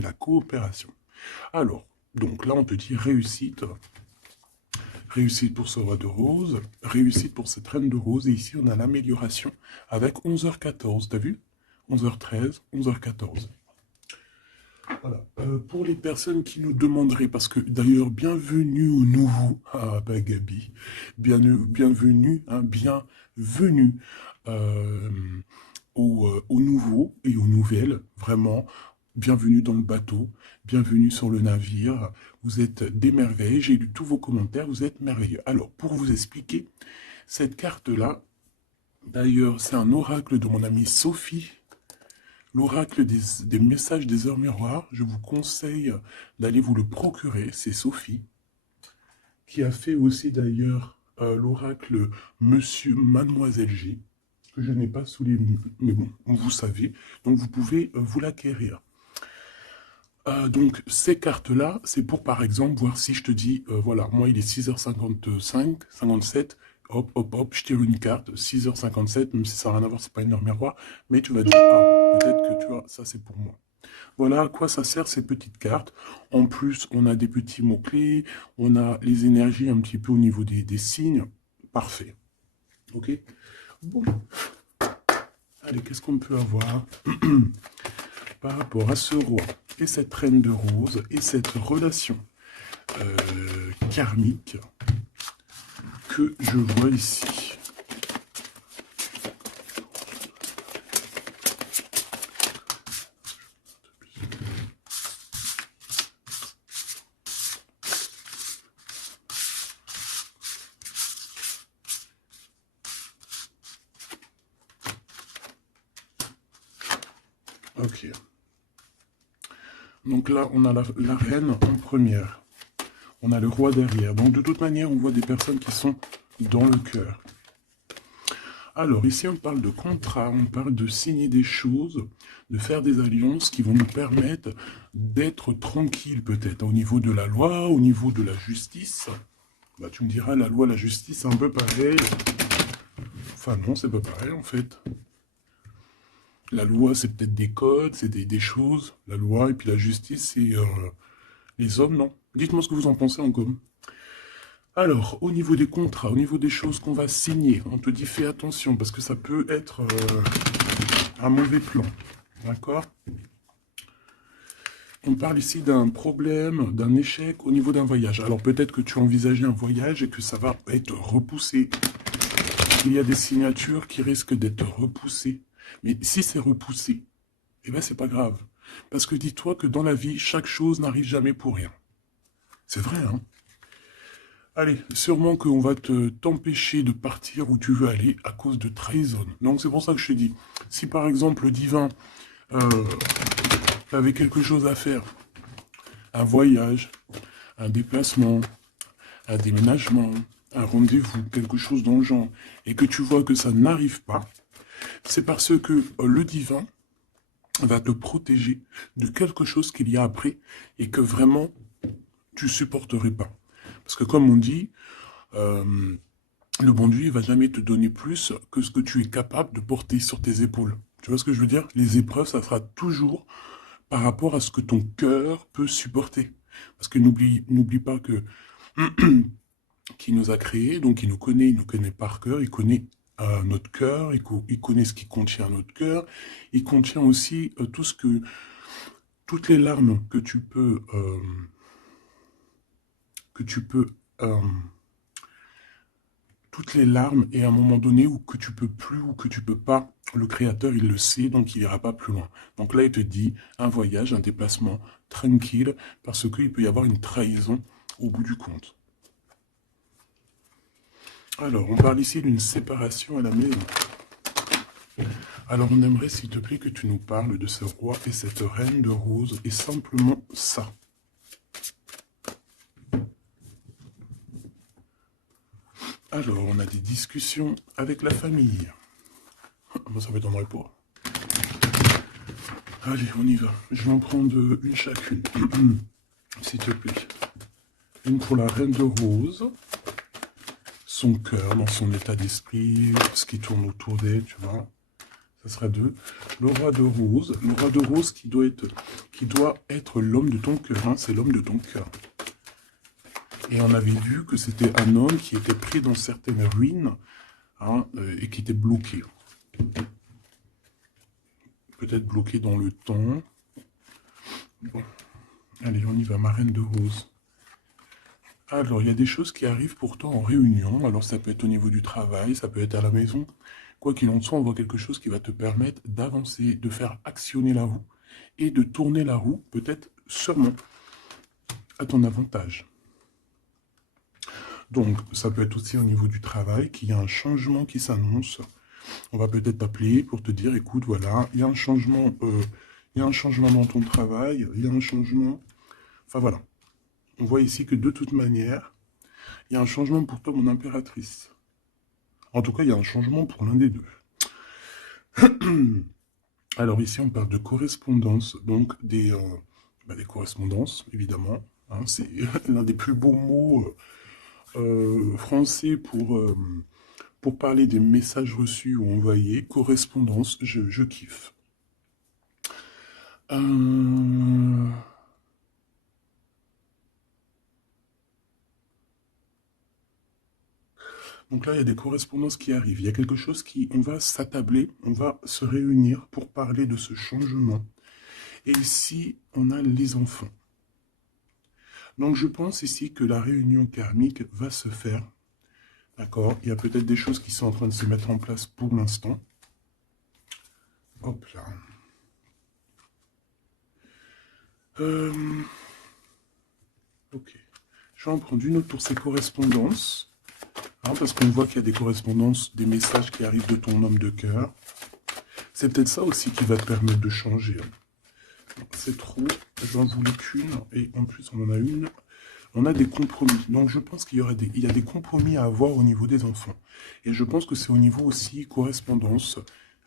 la coopération. Alors, donc là, on te dit réussite. Réussite pour ce roi de rose, réussite pour cette reine de rose. Et ici, on a l'amélioration avec 11h14. T'as vu? 11h13, 11h14. Voilà. Pour les personnes qui nous demanderaient, parce que d'ailleurs, bienvenue au nouveau, ah bah Gabi, bienvenue, hein, bienvenue euh, aux nouveaux et aux nouvelles, vraiment, bienvenue dans le bateau, bienvenue sur le navire, vous êtes des merveilles, j'ai lu tous vos commentaires, vous êtes merveilleux. Alors, pour vous expliquer, cette carte-là, d'ailleurs, c'est un oracle de mon amie Sophie, l'oracle des messages des heures miroirs, je vous conseille d'aller vous le procurer, c'est Sophie, qui a fait aussi d'ailleurs l'oracle Monsieur Mademoiselle G, que je n'ai pas sous les mains, mais bon, vous savez, donc vous pouvez vous l'acquérir. Donc ces cartes-là, c'est pour par exemple voir si je te dis, voilà, moi il est 6h55, 57, hop, hop, hop, je tire une carte, 6h57, même si ça n'a rien à voir, c'est pas une heure miroir, mais tu vas dire, ah, peut-être que tu vois, ça c'est pour moi. Voilà à quoi ça sert ces petites cartes. En plus, on a des petits mots-clés, on a les énergies un petit peu au niveau des signes. Parfait. Ok? Bon. Allez, qu'est-ce qu'on peut avoir par rapport à ce roi et cette reine de rose et cette relation karmique que je vois ici. Ok. Donc là, on a la reine en première. On a le roi derrière. Donc de toute manière, on voit des personnes qui sont dans le cœur. Alors ici, on parle de contrat, on parle de signer des choses, de faire des alliances qui vont nous permettre d'être tranquilles peut-être au niveau de la loi, au niveau de la justice. Bah, tu me diras, la loi, la justice, c'est un peu pareil. Enfin non, c'est pas pareil en fait. La loi, c'est peut-être des codes, c'est des choses. La loi et puis la justice, c'est les hommes, non? Dites-moi ce que vous en pensez en com. Alors, au niveau des contrats, au niveau des choses qu'on va signer, on te dit fais attention parce que ça peut être un mauvais plan. D'accord? On parle ici d'un problème, d'un échec au niveau d'un voyage. Alors peut-être que tu as envisagé un voyage et que ça va être repoussé. Il y a des signatures qui risquent d'être repoussées. Mais si c'est repoussé, eh ben c'est pas grave. Parce que dis-toi que dans la vie, chaque chose n'arrive jamais pour rien. C'est vrai, hein? Allez, sûrement qu'on va t'empêcher de partir où tu veux aller à cause de trahison. Donc c'est pour ça que je te dis, si par exemple le divin avait quelque chose à faire, un voyage, un déplacement, un déménagement, un rendez-vous, quelque chose dans le genre, et que tu vois que ça n'arrive pas, c'est parce que le divin va te protéger de quelque chose qu'il y a après et que vraiment tu supporterais pas. Parce que comme on dit, le bon Dieu, il va jamais te donner plus que ce que tu es capable de porter sur tes épaules. Tu vois ce que je veux dire? Les épreuves, ça sera toujours par rapport à ce que ton cœur peut supporter. Parce que n'oublie pas que qui nous a créés, donc il nous connaît par cœur, il connaît notre cœur, il connaît ce qui contient notre cœur, il contient aussi toutes les larmes que tu peux toutes les larmes et à un moment donné où que tu peux plus ou que tu peux pas, le créateur il le sait donc il ira pas plus loin. Donc là il te dit un voyage, un déplacement tranquille parce qu'il peut y avoir une trahison au bout du compte. Alors on parle ici d'une séparation à la maison. Alors on aimerait s'il te plaît que tu nous parles de ce roi et cette reine de rose et simplement ça. Alors, on a des discussions avec la famille. Moi, ça m'étonnerait pas. Allez, on y va. Je vais en prendre une chacune. S'il te plaît. Une pour la reine de rose. Son cœur, dans son état d'esprit, ce qui tourne autour d'elle, tu vois. Ça sera 2. Le roi de rose. Le roi de rose qui doit être l'homme de ton cœur. Hein, c'est l'homme de ton cœur. Et on avait vu que c'était un homme qui était pris dans certaines ruines, hein, et qui était bloqué. Peut-être bloqué dans le temps. Bon. Allez, on y va, ma reine de rose. Alors, il y a des choses qui arrivent pourtant en réunion. Alors, ça peut être au niveau du travail, ça peut être à la maison. Quoi qu'il en soit, on voit quelque chose qui va te permettre d'avancer, de faire actionner la roue et de tourner la roue, peut-être sûrement à ton avantage. Donc, ça peut être aussi au niveau du travail qu'il y a un changement qui s'annonce. On va peut-être t'appeler pour te dire, écoute, voilà, il y a un changement dans ton travail, il y a un changement... Enfin, voilà. On voit ici que de toute manière, il y a un changement pour toi, mon impératrice. En tout cas, il y a un changement pour l'un des deux. Alors ici, on parle de correspondance, donc des correspondances, évidemment. Hein, c'est l'un des plus beaux mots français pour parler des messages reçus ou envoyés. Correspondance, je kiffe. Donc là, il y a des correspondances qui arrivent. Il y a quelque chose on va s'attabler, on va se réunir pour parler de ce changement. Et ici, on a les enfants. Donc je pense ici que la réunion karmique va se faire. D'accord? Il y a peut-être des choses qui sont en train de se mettre en place pour l'instant. Hop là. Ok. Je vais en prendre une autre pour ces correspondances. Hein, parce qu'on voit qu'il y a des correspondances, des messages qui arrivent de ton homme de cœur. C'est peut-être ça aussi qui va te permettre de changer. C'est trop. J'en voulais qu'une. Et en plus, on en a une. On a des compromis. Donc, je pense qu'il y a des compromis à avoir au niveau des enfants. Et je pense que c'est au niveau aussi correspondance,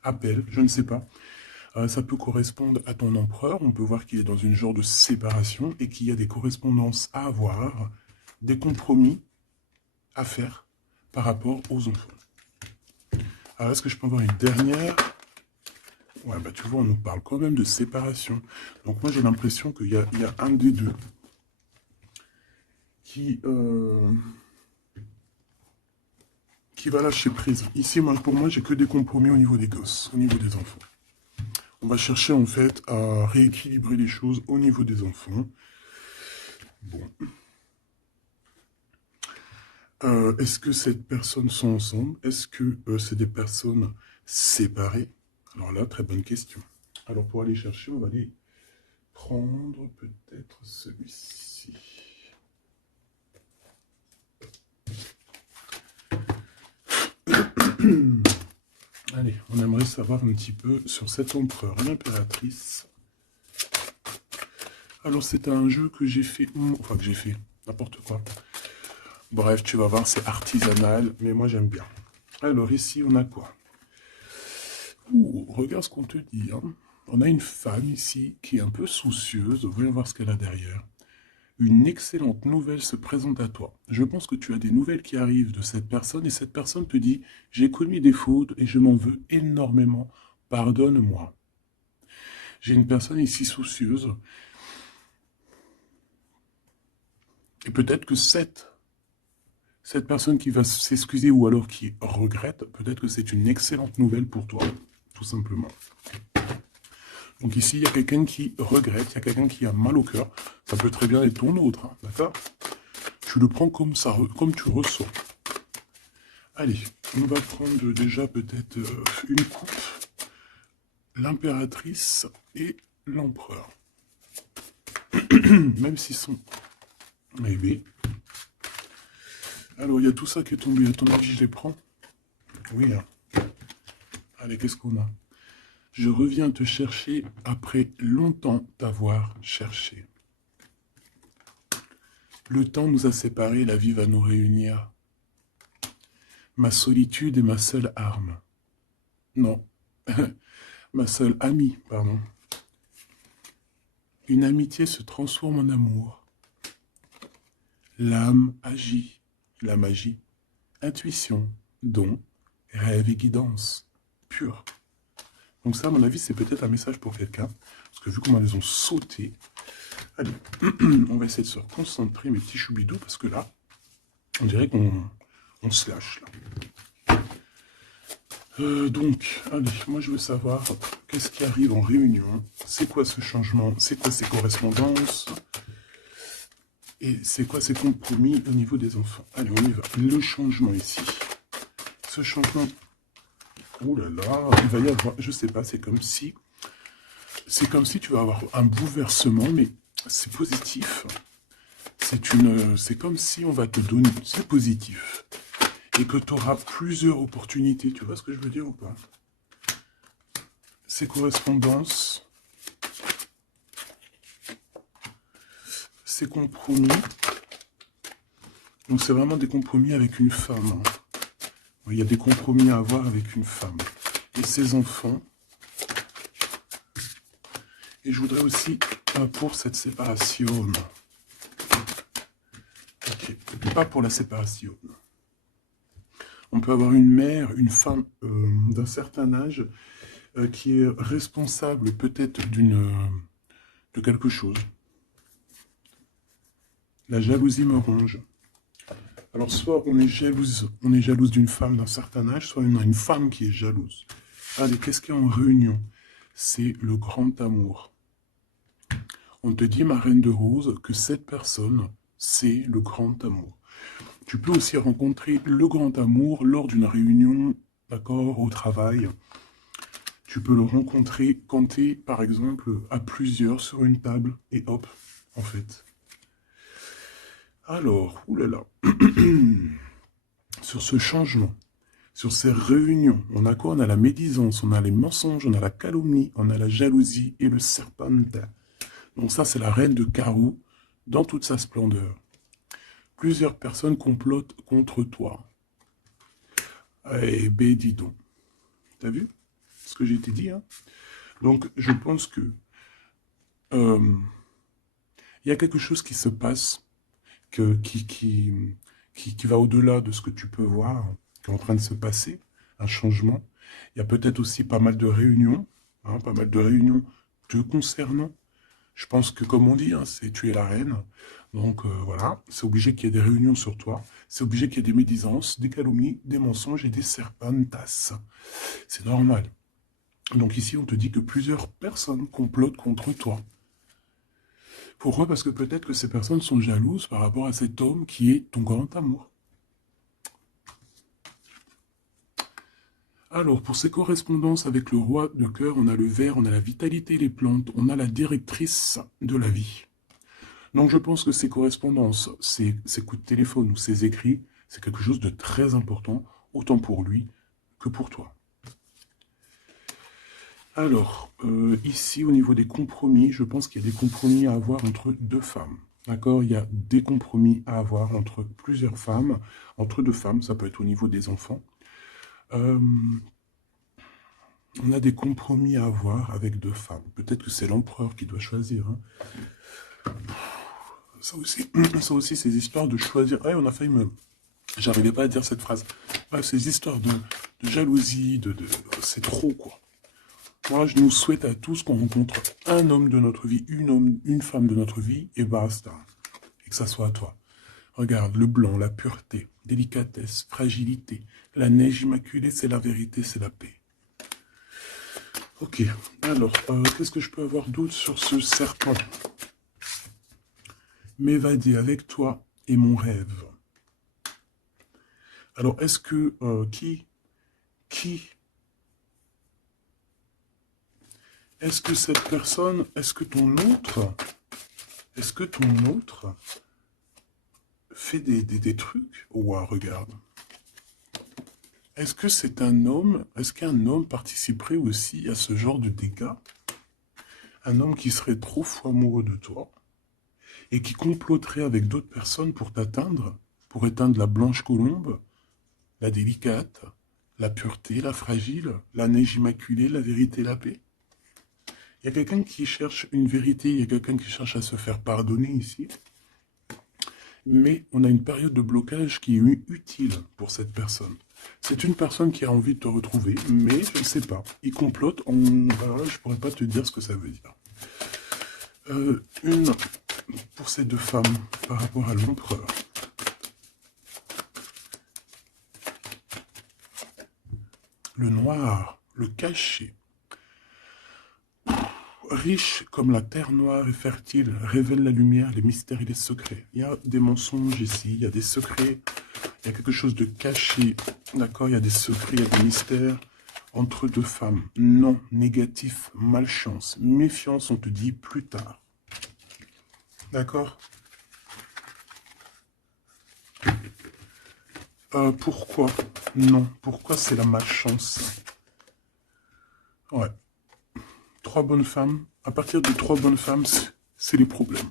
appel, je ne sais pas. Ça peut correspondre à ton empereur. On peut voir qu'il est dans une genre de séparation et qu'il y a des correspondances à avoir, des compromis à faire par rapport aux enfants. Alors, est-ce que je peux avoir une dernière? Ouais, bah tu vois, on nous parle quand même de séparation. Donc moi, j'ai l'impression qu'il y a un des deux qui va lâcher prise. Ici, pour moi, j'ai que des compromis au niveau des gosses, au niveau des enfants. On va chercher, en fait, à rééquilibrer les choses au niveau des enfants. Bon. Est-ce que ces personnes sont ensemble? Est-ce que c'est des personnes séparées? Alors là, très bonne question. Alors, pour aller chercher, on va aller prendre peut-être celui-ci. Allez, on aimerait savoir un petit peu sur cet empereur, l'impératrice. Alors, c'est un jeu que j'ai fait, enfin que j'ai fait, n'importe quoi. Bref, tu vas voir, c'est artisanal, mais moi j'aime bien. Alors ici, on a quoi? Ouh, regarde ce qu'on te dit. Hein. On a une femme ici qui est un peu soucieuse. Voyons voir ce qu'elle a derrière. Une excellente nouvelle se présente à toi. Je pense que tu as des nouvelles qui arrivent de cette personne et cette personne te dit « J'ai commis des fautes et je m'en veux énormément. Pardonne-moi. » J'ai une personne ici soucieuse. Et peut-être que cette personne qui va s'excuser ou alors qui regrette, peut-être que c'est une excellente nouvelle pour toi, tout simplement. Donc ici, il y a quelqu'un qui regrette, il y a quelqu'un qui a mal au cœur. Ça peut très bien être ton autre, hein, d'accord? Tu le prends comme ça, comme tu ressens. Allez, on va prendre déjà peut-être une coupe. L'impératrice et l'empereur. Même s'ils sont... Maybe. Alors, il y a tout ça qui est tombé. À ton avis, je les prends? Oui, hein. Allez, qu'est-ce qu'on a? Je reviens te chercher après longtemps t'avoir cherché. Le temps nous a séparés, la vie va nous réunir. Ma solitude est ma seule arme. Non, ma seule amie, pardon. Une amitié se transforme en amour. L'âme agit, la magie, intuition, don, rêve et guidance, pure. Donc ça, à mon avis, c'est peut-être un message pour quelqu'un. Parce que vu comment elles ont sauté, allez, on va essayer de se concentrer, mes petits choubidous, parce que là, on dirait qu'on se lâche, là. Donc, allez, moi je veux savoir qu'est-ce qui arrive en réunion, c'est quoi ce changement, c'est quoi ces correspondances, et c'est quoi ces compromis au niveau des enfants. Allez, on y va. Le changement ici. Ce changement, ouh là là, il va y avoir, je sais pas, c'est comme si tu vas avoir un bouleversement, mais c'est positif. C'est comme si on va te donner, c'est positif. Et que tu auras plusieurs opportunités. Tu vois ce que je veux dire ou pas? Ces correspondances, ces compromis. Donc c'est vraiment des compromis avec une femme. Hein. Il y a des compromis à avoir avec une femme. Et ses enfants. Et je voudrais aussi pour cette séparation. Ok, pas pour la séparation. On peut avoir une mère, une femme d'un certain âge qui est responsable peut-être de quelque chose. La jalousie me ronge. Alors soit on est jalouse d'une femme d'un certain âge, soit on a une femme qui est jalouse. Allez, qu'est-ce qu'il y a en réunion? C'est le grand amour. On te dit, ma reine de rose, que cette personne, c'est le grand amour. Tu peux aussi rencontrer le grand amour lors d'une réunion, d'accord, au travail. Tu peux le rencontrer quand tu es, par exemple, à plusieurs sur une table, et hop, en fait. Alors, oulala, sur ce changement, sur ces réunions, on a quoi? On a la médisance, on a les mensonges, on a la calomnie, on a la jalousie et le serpente. Donc ça, c'est la reine de carreau dans toute sa splendeur. Plusieurs personnes complotent contre toi. Eh ben, dis donc. T'as vu ce que j'ai été dit, hein? Donc, je pense que il y a quelque chose qui se passe qui va au-delà de ce que tu peux voir, qui est en train de se passer, un changement. Il y a peut-être aussi pas mal de réunions, hein, pas mal de réunions te concernant. Je pense que, comme on dit, hein, c'est tu es la reine. Donc voilà, c'est obligé qu'il y ait des réunions sur toi. C'est obligé qu'il y ait des médisances, des calomnies, des mensonges et des serpentas. C'est normal. Donc ici, on te dit que plusieurs personnes complotent contre toi. Pourquoi? Parce que peut-être que ces personnes sont jalouses par rapport à cet homme qui est ton grand amour. Alors, pour ces correspondances avec le roi de cœur, on a le ver, on a la vitalité, les plantes, on a la directrice de la vie. Donc, je pense que ces correspondances, ces coups de téléphone ou ces écrits, c'est quelque chose de très important, autant pour lui que pour toi. Alors, ici, au niveau des compromis, je pense qu'il y a des compromis à avoir entre deux femmes. D'accord? Il y a des compromis à avoir entre plusieurs femmes, entre deux femmes, ça peut être au niveau des enfants. On a des compromis à avoir avec deux femmes. Peut-être que c'est l'empereur qui doit choisir. Hein. Ça aussi, ces histoires de choisir. Ah, on a failli me... J'arrivais pas à dire cette phrase. Ah, ces histoires de jalousie, c'est trop, quoi. Moi, je nous souhaite à tous qu'on rencontre un homme de notre vie, une femme de notre vie, et basta. Et que ça soit à toi. Regarde, le blanc, la pureté, délicatesse, fragilité. La neige immaculée, c'est la vérité, c'est la paix. Ok, alors, qu'est-ce que je peux avoir d'autre sur ce serpent? M'évader avec toi est mon rêve. Alors, est-ce que, est-ce que cette personne, est-ce que ton autre fait des trucs? Ouah, regarde. Est-ce que c'est un homme, est-ce qu'un homme participerait aussi à ce genre de dégâts? Un homme qui serait trop fou amoureux de toi et qui comploterait avec d'autres personnes pour t'atteindre, pour éteindre la blanche colombe, la délicate, la pureté, la fragile, la neige immaculée, la vérité, la paix. Il y a quelqu'un qui cherche une vérité, il y a quelqu'un qui cherche à se faire pardonner ici. Mais on a une période de blocage qui est utile pour cette personne. C'est une personne qui a envie de te retrouver, mais je ne sais pas. Il complote en... Alors là, je pourrais pas te dire ce que ça veut dire. Une pour ces deux femmes par rapport à l'empereur. Le noir, le caché. Riche comme la terre noire et fertile, révèle la lumière, les mystères et les secrets. Il y a des mensonges ici, il y a des secrets, il y a quelque chose de caché, d'accord? Il y a des secrets, il y a des mystères entre deux femmes. Non, négatif, malchance, méfiance, on te dit plus tard. D'accord? Pourquoi? Non, pourquoi c'est la malchance? Ouais. Trois bonnes femmes, à partir de trois bonnes femmes, c'est les problèmes.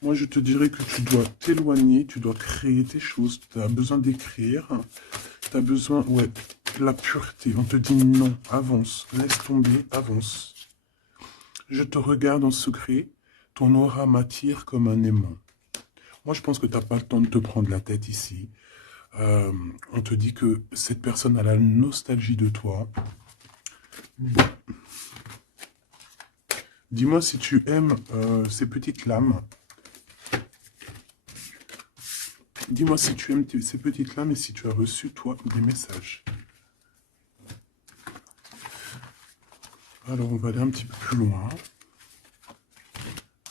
Moi, je te dirais que tu dois t'éloigner, tu dois créer tes choses, tu as besoin d'écrire, tu as besoin, ouais, de la pureté. On te dit non, avance, laisse tomber, avance. Je te regarde en secret, ton aura m'attire comme un aimant. Moi, je pense que tu n'as pas le temps de te prendre la tête ici. On te dit que cette personne a la nostalgie de toi. Dis-moi si tu aimes ces petites lames. Dis-moi si tu aimes ces petites lames et si tu as reçu, toi, des messages. Alors, on va aller un petit peu plus loin.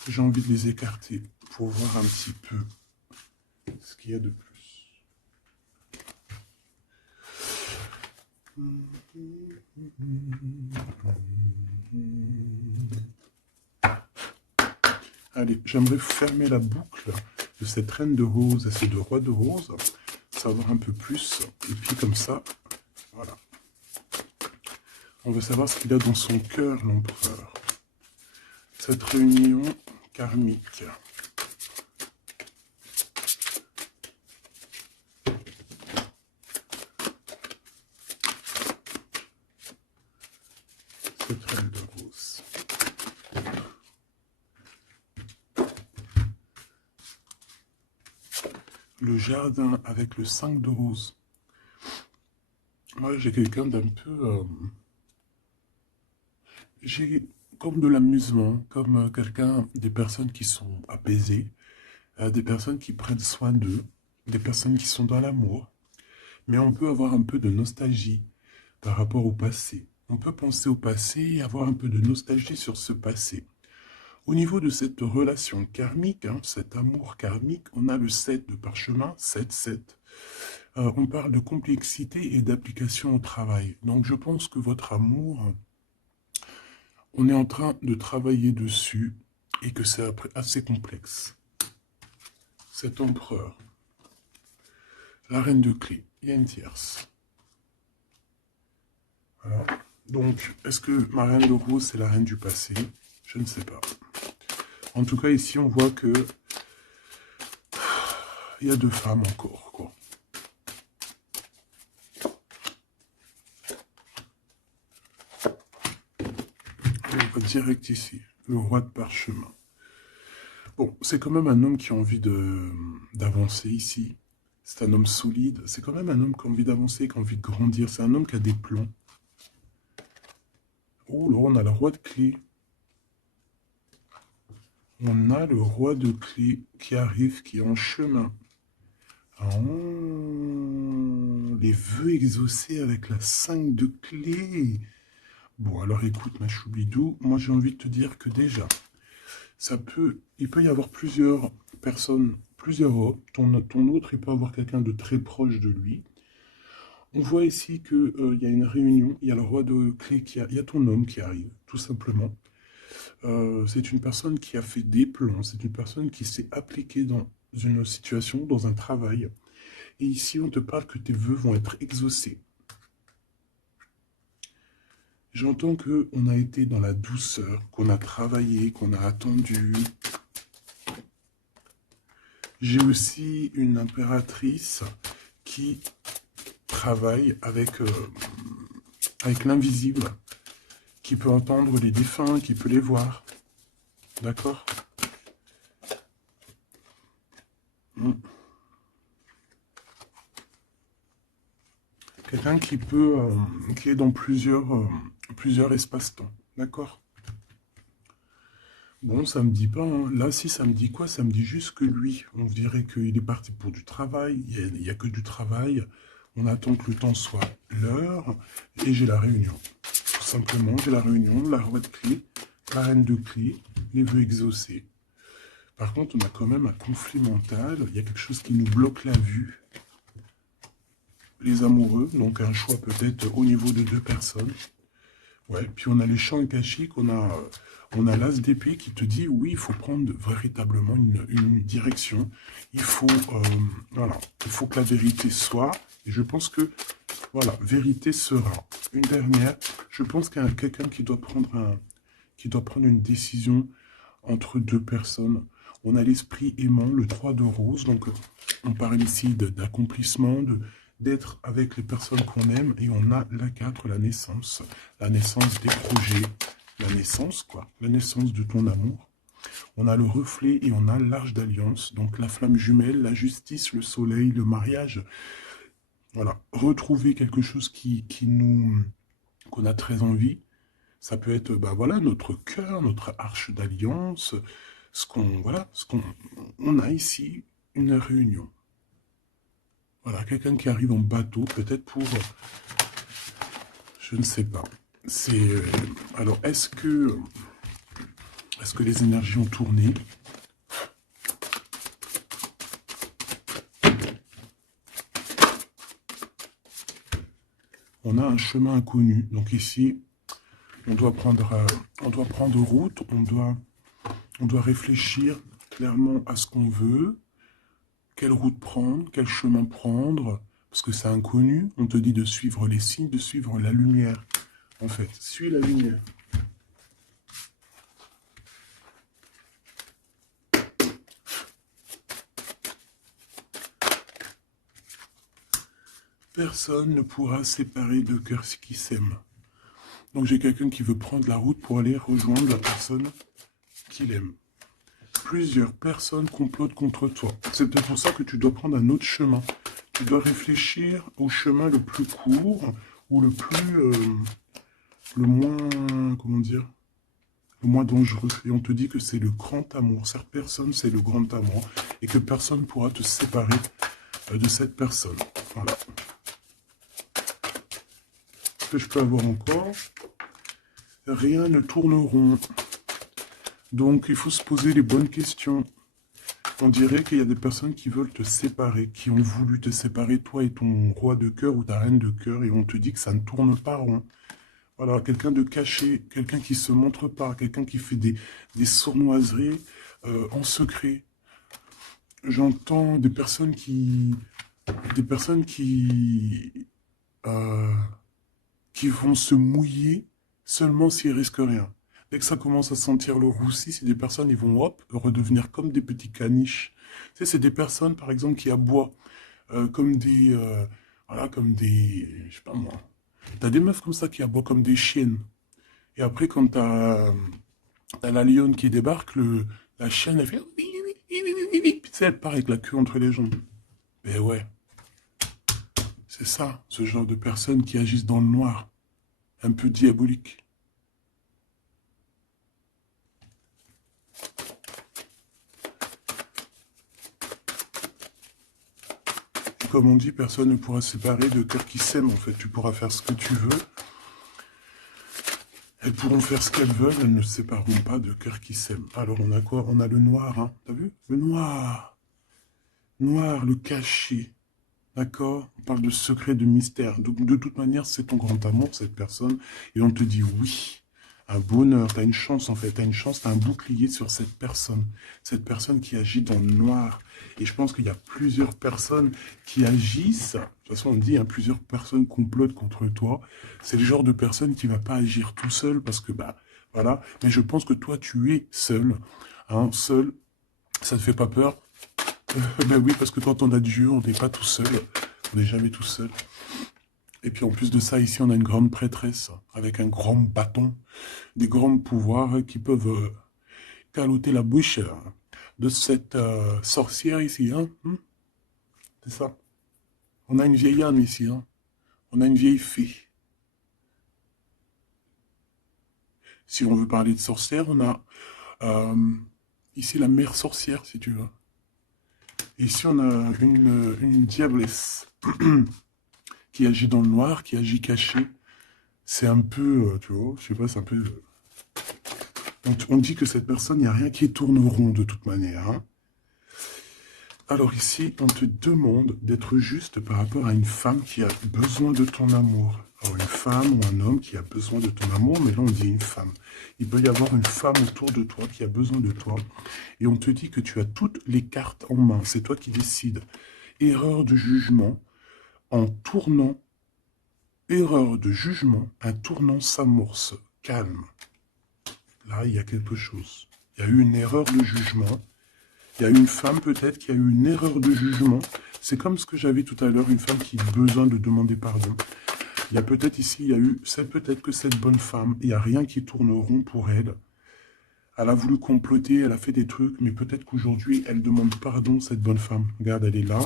J'ai envie de les écarter pour voir un petit peu ce qu'il y a de plus. Allez, j'aimerais fermer la boucle de cette reine de rose à ces deux rois de rose, savoir un peu plus, et puis comme ça, voilà. On veut savoir ce qu'il a dans son cœur, l'empereur. Cette réunion karmique. Cette reine de rose. Le jardin avec le 5 de rose. Moi, j'ai quelqu'un d'un peu... j'ai comme de l'amusement, comme quelqu'un, des personnes qui sont apaisées, des personnes qui prennent soin d'eux, des personnes qui sont dans l'amour. Mais on peut avoir un peu de nostalgie par rapport au passé. On peut penser au passé et avoir un peu de nostalgie sur ce passé. Au niveau de cette relation karmique, cet amour karmique, on a le 7 de parchemin, 7. On parle de complexité et d'application au travail. Donc je pense que votre amour, on est en train de travailler dessus et que c'est assez complexe. Cet empereur, la reine de clé, il y a une tierce. Voilà. Donc, est-ce que ma reine de rose, c'est la reine du passé? Je ne sais pas. En tout cas, ici, on voit que il y a deux femmes encore, quoi. On va direct ici, le roi de parchemin. Bon, c'est quand même un homme qui a envie d'avancer ici. C'est un homme solide. C'est quand même un homme qui a envie d'avancer, qui a envie de grandir. C'est un homme qui a des plans. Oh là, on a le roi de clé. On a le roi de clé qui arrive, qui est en chemin. Oh, les vœux exaucés avec la 5 de clé. Bon, alors écoute, ma choubidou, moi j'ai envie de te dire que déjà, il peut y avoir plusieurs personnes, plusieurs hommes. Ton autre, il peut avoir quelqu'un de très proche de lui. On voit ici qu'il y a une réunion, il y a le roi de clé, il y a ton homme qui arrive, tout simplement. C'est une personne qui a fait des plans, c'est une personne qui s'est appliquée dans une situation, dans un travail. Et ici, on te parle que tes vœux vont être exaucés. J'entends qu'on a été dans la douceur, qu'on a travaillé, qu'on a attendu. J'ai aussi une impératrice qui travaille avec l'invisible, qui peut entendre les défunts, qui peut les voir. D'accord? Quelqu'un qui peut, qui est dans plusieurs espaces-temps. D'accord? Bon, ça me dit pas, hein. Là, si, ça me dit quoi? Ça me dit juste que lui, on dirait qu'il est parti pour du travail. Il y a que du travail. On attend que le temps soit l'heure. Et j'ai la réunion. Tout simplement, j'ai la réunion, la roi de clé, la reine de clé, les vœux exaucés. Par contre, on a quand même un conflit mental. Il y a quelque chose qui nous bloque la vue. Les amoureux, donc un choix peut-être au niveau de deux personnes. Ouais, puis on a les champs akashiques, on a l'as d'épée qui te dit, oui, il faut prendre véritablement une direction. Voilà, il faut que la vérité soit, et je pense que, voilà, vérité sera. Une dernière, je pense qu'il y a quelqu'un qui doit prendre une décision entre deux personnes. On a l'esprit aimant, le 3 de rose, donc on parle ici d'accomplissement, d'être avec les personnes qu'on aime, et on a la 4, la naissance des projets, la naissance, quoi, la naissance de ton amour. On a le reflet et on a l'arche d'alliance, donc la flamme jumelle, la justice, le soleil, le mariage. Voilà, retrouver quelque chose qu'on a très envie. Ça peut être, bah voilà, notre cœur, notre arche d'alliance, on a ici une réunion. Voilà, quelqu'un qui arrive en bateau, peut-être pour, je ne sais pas. Alors, est-ce que les énergies ont tourné? On a un chemin inconnu. Donc ici, on doit prendre route, on doit réfléchir clairement à ce qu'on veut, quelle route prendre, quel chemin prendre, parce que c'est inconnu. On te dit de suivre les signes, de suivre la lumière. En fait, suis la lumière. Personne ne pourra séparer deux cœurs qui s'aiment. Donc j'ai quelqu'un qui veut prendre la route pour aller rejoindre la personne qu'il aime. Plusieurs personnes complotent contre toi. C'est peut-être pour ça que tu dois prendre un autre chemin. Tu dois réfléchir au chemin le plus court ou le moins, comment dire, le moins dangereux. Et on te dit que c'est le grand amour. Cette personne, c'est le grand amour. Et que personne ne pourra te séparer de cette personne. Voilà. Ce que je peux avoir encore? Rien ne tourne rond. Donc, il faut se poser les bonnes questions. On dirait qu'il y a des personnes qui veulent te séparer, qui ont voulu te séparer, toi et ton roi de cœur ou ta reine de cœur, et on te dit que ça ne tourne pas rond. Voilà, quelqu'un de caché, quelqu'un qui se montre pas, quelqu'un qui fait des sournoiseries en secret. J'entends des personnes qui vont se mouiller seulement s'ils risquent rien. Dès que ça commence à sentir le roussi, c'est des personnes, ils vont hop, redevenir comme des petits caniches. Tu sais, c'est des personnes, par exemple, qui aboient voilà, comme des, je sais pas moi. T'as des meufs comme ça qui aboient comme des chiennes. Et après, quand t'as la lionne qui débarque, la chienne, elle fait oui, oui, oui, oui, oui, oui, oui. Puis tu sais, elle part avec la queue entre les jambes. Ben ouais, c'est ça, ce genre de personnes qui agissent dans le noir, un peu diabolique. Comme on dit, personne ne pourra se séparer de cœurs qui s'aiment, en fait. Tu pourras faire ce que tu veux. Elles pourront faire ce qu'elles veulent, elles ne se sépareront pas de cœurs qui s'aiment. Alors, on a quoi? On a le noir, hein. T'as vu? Le noir. Noir, le caché. D'accord? On parle de secret, de mystère. Donc, de toute manière, c'est ton grand amour, cette personne. Et on te dit oui. Un bonheur, t'as une chance en fait, t'as une chance, t'as un bouclier sur cette personne qui agit dans le noir. Et je pense qu'il y a plusieurs personnes qui agissent, de toute façon on dit, hein, plusieurs personnes complotent contre toi. C'est le genre de personne qui va pas agir tout seul parce que, bah, voilà. Mais je pense que toi, tu es seul. Hein, seul, ça te fait pas peur? Ben oui, parce que quand on a Dieu, on n'est pas tout seul. On n'est jamais tout seul. Et puis en plus de ça, ici, on a une grande prêtresse avec un grand bâton, des grands pouvoirs qui peuvent caloter la bouche de cette sorcière ici. Hein, c'est ça. On a une vieille âme ici. Hein. On a une vieille fée. Si on veut parler de sorcière, on a ici la mère sorcière, si tu veux. Ici, on a une diablesse qui agit dans le noir, qui agit caché. C'est un peu, tu vois, je sais pas, c'est un peu... on dit que cette personne, il n'y a rien qui tourne rond de toute manière. Hein. Alors ici, on te demande d'être juste par rapport à une femme qui a besoin de ton amour. Alors une femme ou un homme qui a besoin de ton amour, mais là on dit une femme. Il peut y avoir une femme autour de toi qui a besoin de toi. Et on te dit que tu as toutes les cartes en main. C'est toi qui décides. Erreur de jugement, en tournant. Erreur de jugement, un tournant s'amorce. Calme. Là, il y a quelque chose. Il y a eu une erreur de jugement. Il y a une femme peut-être qui a eu une erreur de jugement. C'est comme ce que j'avais tout à l'heure, une femme qui a besoin de demander pardon. Il y a peut-être ici, il y a eu, c'est peut-être que cette bonne femme, il n'y a rien qui tourne rond pour elle. Elle a voulu comploter, elle a fait des trucs, mais peut-être qu'aujourd'hui, elle demande pardon, cette bonne femme. Regarde, elle est là.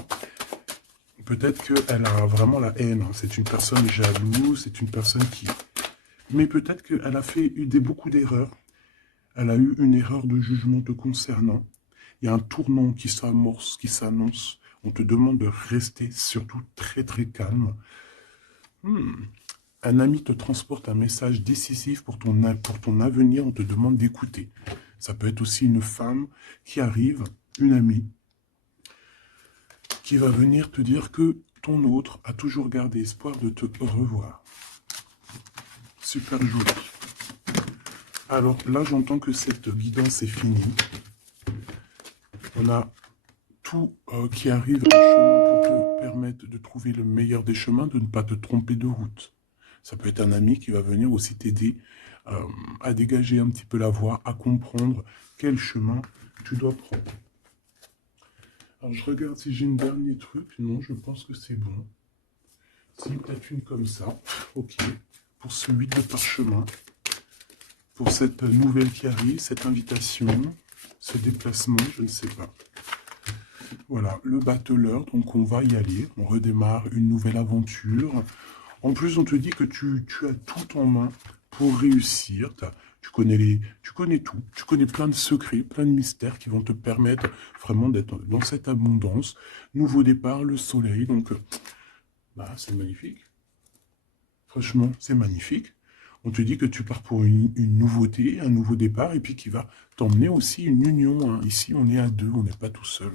Peut-être qu'elle a vraiment la haine. C'est une personne jalouse, c'est une personne qui... Mais peut-être qu'elle a fait beaucoup d'erreurs. Elle a eu une erreur de jugement te concernant. Il y a un tournant qui s'amorce, qui s'annonce. On te demande de rester surtout très très calme. Un ami te transporte un message décisif pour ton avenir. On te demande d'écouter. Ça peut être aussi une femme qui arrive, une amie, qui va venir te dire que ton autre a toujours gardé espoir de te revoir. Super joli. Alors là, j'entends que cette guidance est finie. On a tout qui arrive en chemin pour te permettre de trouver le meilleur des chemins, de ne pas te tromper de route. Ça peut être un ami qui va venir aussi t'aider à dégager un petit peu la voie, à comprendre quel chemin tu dois prendre. Alors je regarde si j'ai une dernier truc. Non, je pense que c'est bon. Si, peut-être une comme ça. Ok. Pour ce 8 de parchemin. Pour cette nouvelle qui arrive, cette invitation, ce déplacement, je ne sais pas. Voilà, le battleur, donc on va y aller. On redémarre une nouvelle aventure. En plus, on te dit que tu as tout en main pour réussir. Tu connais tout. Tu connais plein de secrets, plein de mystères qui vont te permettre vraiment d'être dans cette abondance. Nouveau départ, le soleil. Donc, c'est magnifique. Franchement, c'est magnifique. On te dit que tu pars pour une nouveauté, un nouveau départ, et puis qui va t'emmener aussi une union. Hein. Ici, on est à deux, on n'est pas tout seul.